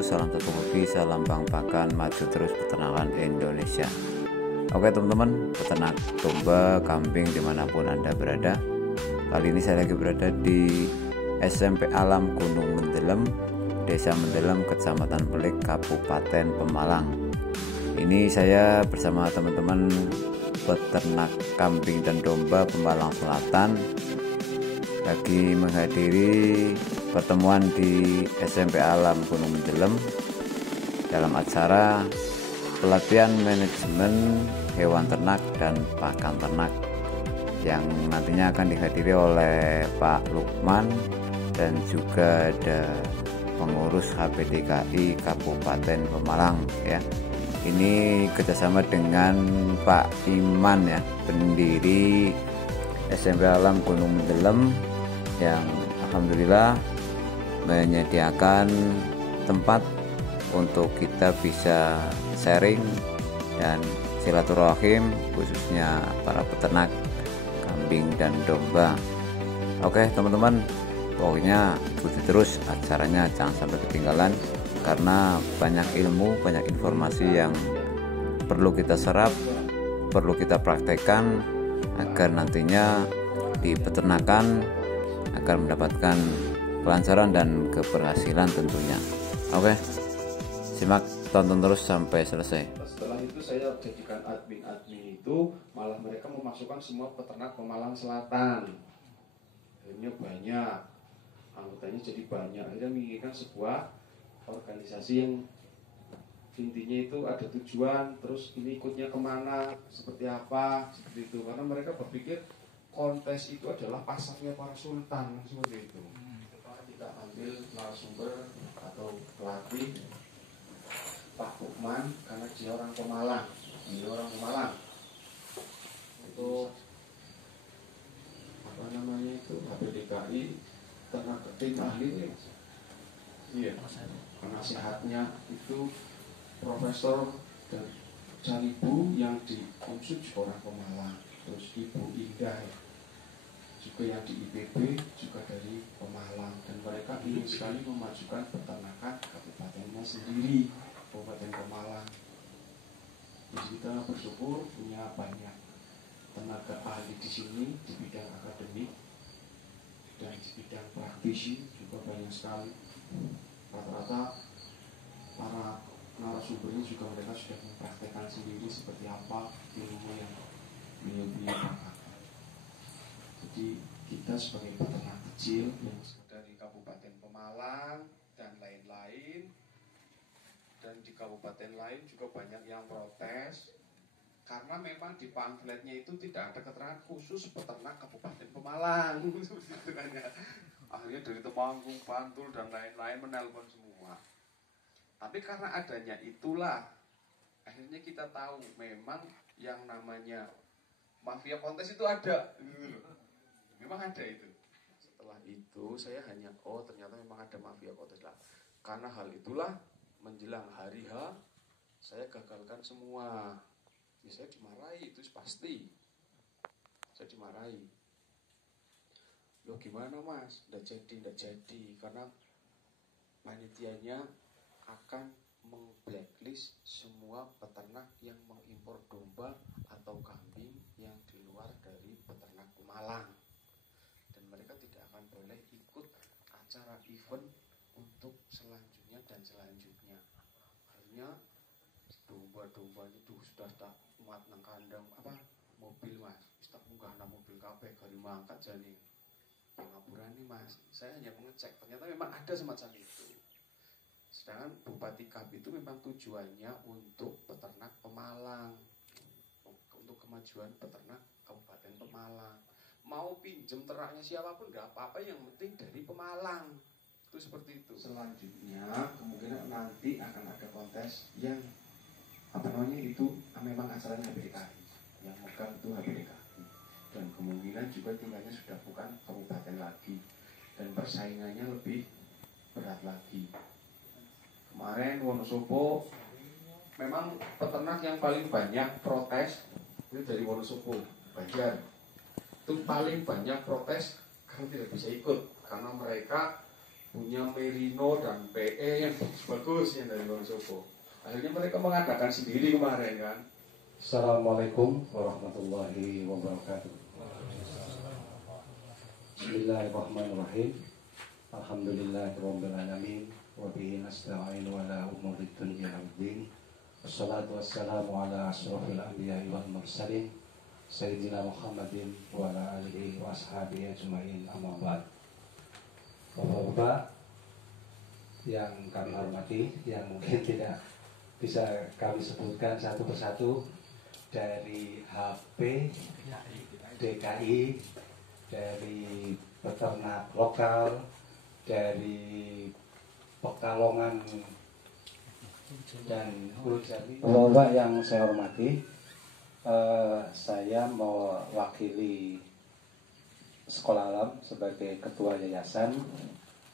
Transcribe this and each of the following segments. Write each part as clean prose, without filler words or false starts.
salam satu hobi, salam bang pakan, maju terus peternakan Indonesia. Oke teman-teman, peternak domba, kambing dimanapun Anda berada. Kali ini saya lagi berada di SMP Alam Gunung Mendelem, Desa Mendelem, Kecamatan Pelik, Kabupaten Pemalang. Ini saya bersama teman-teman peternak kambing dan domba Pemalang Selatan lagi menghadiri pertemuan di SMP Alam Gunung Mendelem dalam acara pelatihan manajemen hewan ternak dan pakan ternak yang nantinya akan dihadiri oleh Pak Lukman dan juga ada pengurus HPDKI Kabupaten Pemalang ya. Ini kerjasama dengan Pak Iman ya, pendiri SMP Alam Gunung Mendelem yang alhamdulillah menyediakan tempat untuk kita bisa sharing dan silaturahim khususnya para peternak kambing dan domba. Oke teman-teman, pokoknya ikuti terus acaranya, jangan sampai ketinggalan karena banyak ilmu, banyak informasi yang perlu kita serap, perlu kita praktekkan agar nantinya di peternakan agar mendapatkan kelancaran dan keberhasilan tentunya. Oke, simak, tonton terus sampai selesai. Setelah itu saya jadikan admin itu, malah mereka memasukkan semua peternak Pemalang Selatan. Akhirnya banyak, anggotanya jadi banyak. Akhirnya menginginkan sebuah organisasi yang intinya itu ada tujuan, terus ini ikutnya kemana, seperti apa, seperti itu. Karena mereka berpikir kontes itu adalah pasarnya para sultan, seperti itu. Kita ambil narasumber atau pelatih Pak Lukman karena dia orang Pemalang, itu apa namanya itu HPDKI tenaga tim ahli, iya, penasehatnya itu Profesor dan Ibu yang di Unsur juga orang Pemalang, terus Ibu Indah ya, juga yang di IPB juga dari Pemalang, dan mereka ingin sekali memajukan peternakan kabupatennya sendiri, Kabupaten Pemalang. Jadi kita bersyukur punya banyak tenaga ahli di sini di bidang akademik dan di bidang praktisi juga banyak sekali. Rata-rata para narasumbernya juga mereka sudah mempraktekkan sendiri seperti apa ilmu yang beliau pakai. Jadi kita sebagai peternak kecil yang dari Kabupaten Pemalang dan lain-lain, dan di kabupaten lain juga banyak yang protes karena memang di pamfletnya itu tidak ada keterangan khusus peternak Kabupaten Pemalang. Akhirnya dari Temanggung, Bantul dan lain-lain menelpon semua. Tapi karena adanya itulah akhirnya kita tahu memang yang namanya mafia kontes itu ada. Memang ada itu. Setelah itu saya hanya ternyata memang ada mafia kontes lah. Karena hal itulah menjelang hari H saya gagalkan semua. Ya, saya dimarahi, itu pasti. Saya dimarahi. Loh gimana mas? Nggak jadi karena panitianya akan meng-blacklist semua peternak yang mengimpor domba atau kambing yang di luar dari peternak Pemalang, dan mereka tidak akan boleh ikut acara event untuk selanjutnya dan selanjutnya. Akhirnya domba-dombanya tuh sudah tak muat nang kandang mobil mas, tak munggah nang mobil kabeh gari mangkat jane. Ya ngapurani mas, saya hanya mengecek ternyata memang ada semacam itu. Sedangkan Bupati Kab itu memang tujuannya untuk peternak Pemalang, untuk kemajuan peternak Kabupaten Pemalang. Mau pinjem ternaknya siapapun nggak apa-apa, yang penting dari Pemalang. Itu seperti itu. Selanjutnya kemungkinan nanti akan ada kontes yang itu memang asalnya HPDKI, yang megang itu HPDKI, dan kemungkinan juga tinggalnya sudah bukan kabupaten lagi dan persaingannya lebih berat lagi. Kemarin Wonosobo memang peternak yang paling banyak protes itu dari Wonosobo, Banjar. Itu paling banyak protes karena tidak bisa ikut, karena mereka punya Merino dan PE yang bagus yang dari Wonosobo. Akhirnya mereka mengadakan sendiri kemarin kan. Assalamualaikum warahmatullahi wabarakatuh. Bismillahirrahmanirrahim. Alhamdulillahirabbil alamin wa bihi nasta'inu ala umurid dunya waddin. Wassalatu wassalamu ala asyrofil anbiya'i wal mursalin Sayyidina Muhammadin wa ala alihi wa ashabihi ajma'in, amma ba'd. Bapak-bapak yang kami hormati, yang mungkin tidak bisa kami sebutkan satu persatu, dari HP, DKI, dari peternak lokal, dari Pekalongan dan Gunjani. Bapak yang saya hormati, saya mewakili Sekolah Alam sebagai ketua yayasan.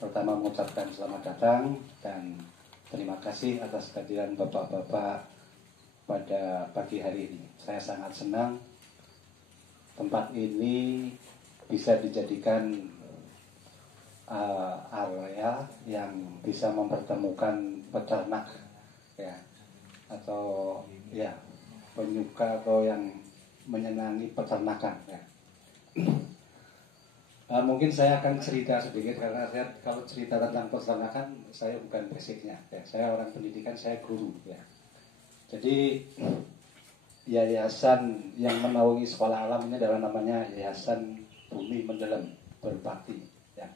Pertama mengucapkan selamat datang dan terima kasih atas kehadiran bapak-bapak pada pagi hari ini. Saya sangat senang tempat ini bisa dijadikan area yang bisa mempertemukan peternak ya, atau ya penyuka atau yang menyenangi peternakan ya. Mungkin saya akan cerita sedikit karena saya kalau cerita tentang peternakan saya bukan basicnya ya. Saya orang pendidikan, saya guru ya. Jadi yayasan yang menaungi Sekolah Alam ini adalah namanya Yayasan Bumi Mendalam Berbakti ya.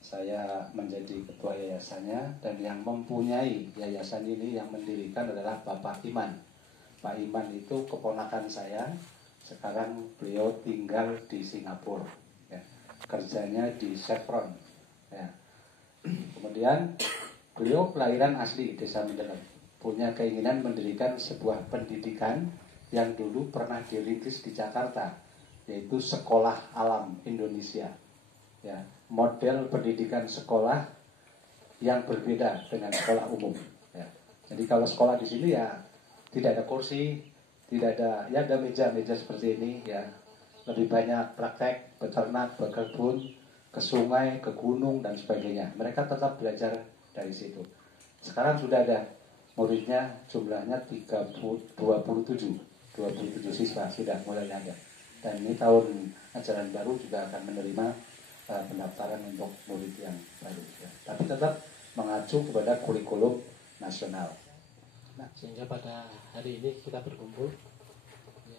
Saya menjadi ketua yayasannya, dan yang mempunyai yayasan ini yang mendirikan adalah Bapak Iman. Pak Iman itu keponakan saya. Sekarang beliau tinggal di Singapura ya. Kerjanya di Chevron ya. Kemudian beliau kelahiran asli Desa Mendalam, punya keinginan mendirikan sebuah pendidikan yang dulu pernah dirintis di Jakarta, yaitu Sekolah Alam Indonesia ya. Model pendidikan sekolah yang berbeda dengan sekolah umum ya. Jadi kalau sekolah di sini ya tidak ada kursi, tidak ada, ya ada meja-meja seperti ini ya. Lebih banyak praktek beternak, berkebun, ke sungai, ke gunung dan sebagainya. Mereka tetap belajar dari situ. Sekarang sudah ada muridnya, jumlahnya 27 siswa sudah mulai ada. Dan ini tahun ajaran baru juga akan menerima pendaftaran untuk murid yang baru ya. Tapi tetap mengacu kepada kurikulum nasional. Nah, sehingga pada hari ini kita berkumpul ya.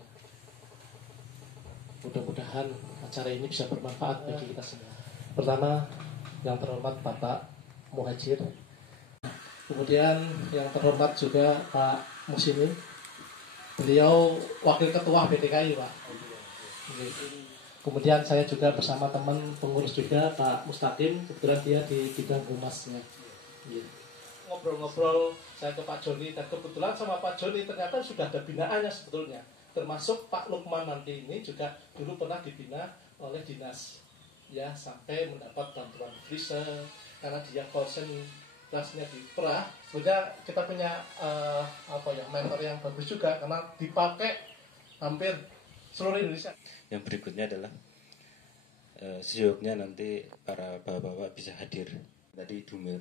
Mudah-mudahan acara ini bisa bermanfaat bagi kita semua. Pertama, yang terhormat Bapak Muhajir. Kemudian yang terhormat juga Pak Musini. Beliau Wakil Ketua BDKI, Pak. Kemudian saya juga bersama teman pengurus juga Pak Mustaqim. Kebetulan dia di bidang humasnya. Ngobrol-ngobrol saya ke Pak Joni, dan kebetulan sama Pak Joni ternyata sudah ada binaannya sebetulnya. Termasuk Pak Lukman nanti ini juga dulu pernah dibina oleh dinas ya, sampai mendapat bantuan freezer karena dia konsen kelasnya di Perah. Sebenarnya kita punya mentor yang bagus juga karena dipakai hampir seluruh Indonesia. Yang berikutnya adalah sejauhnya nanti para bapak-bapak bisa hadir. Tadi Dumir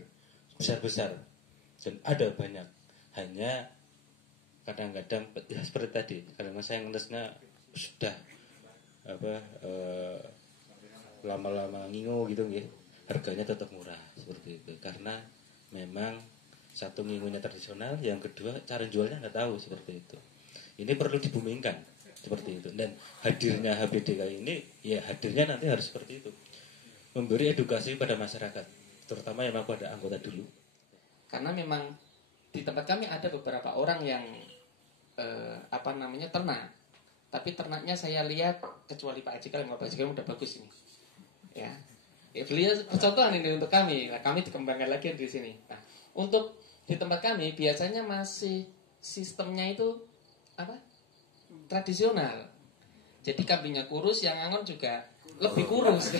besar-besar dan ada banyak, hanya kadang-kadang ya seperti tadi, karena saya ngetesnya sudah lama-lama ngingo gitu ya, harganya tetap murah seperti itu, karena memang satu ngingonya tradisional, yang kedua cara jualnya nggak tahu seperti itu. Ini perlu dibumingkan seperti itu, dan hadirnya HBDK ini ya hadirnya nanti harus seperti itu, memberi edukasi pada masyarakat, terutama yang pada anggota dulu. Karena memang di tempat kami ada beberapa orang yang ternak, tapi ternaknya saya lihat, kecuali Pak Haji Kalim, Pak Haji Kalim udah bagus ini ya beliau percontohan ini untuk kami. Nah, kami dikembangkan lagi di sini. Nah, untuk di tempat kami biasanya masih sistemnya itu tradisional. Jadi kambingnya kurus, yang angon juga lebih kurus.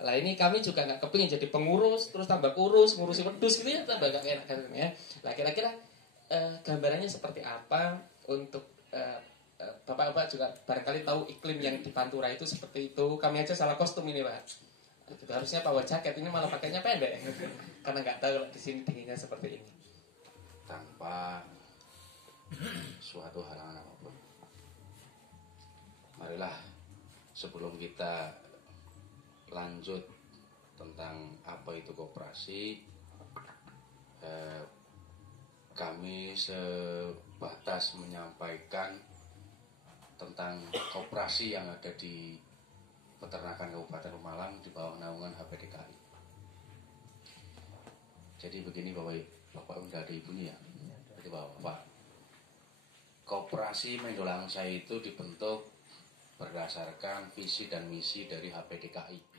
Lah ini kami juga nggak kepingin jadi pengurus terus tambah kurus, ngurusi wedus gitu ya, tambah gak enak kan ya. Lah kira-kira gambarannya seperti apa untuk bapak-bapak juga barangkali tahu iklim yang di Pantura itu seperti itu. Kami aja salah kostum ini, Pak. Itu harusnya power jaket, ini malah pakainya pendek. Karena nggak tahu di sini dinginnya seperti ini. Tanpa suatu halangan apapun. Marilah sebelum kita lanjut tentang apa itu koperasi, kami sebatas menyampaikan tentang koperasi yang ada di peternakan Kabupaten Pemalang di bawah naungan HPDKI. Jadi begini Bapak udah ada ibunya ya. Jadi Bapak, koperasi Mendolangsa itu dibentuk berdasarkan visi dan misi dari HPDKI.